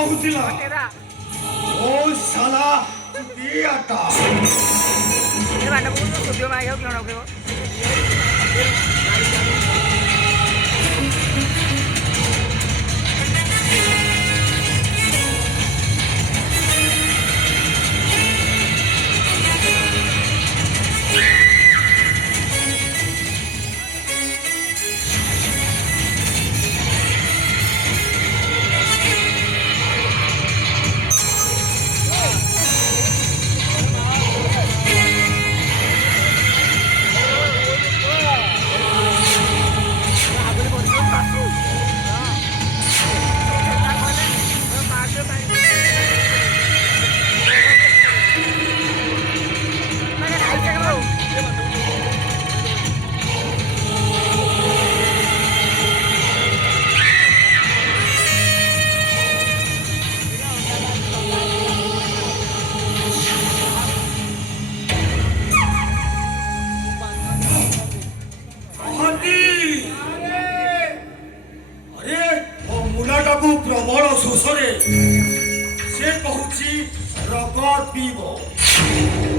କହୁଥିଲା तेरा ଓ ଶାଲା ଦିଆଟା ये बांधा बोल तो सुधियो में आ गया क्यों ना उठेगा ଆରେ ମୋ ମୁଲାଟାକୁ ପ୍ରବଳ ଶୋଷରେ ସେ କହୁଛି ରଗତ ପିଇବ।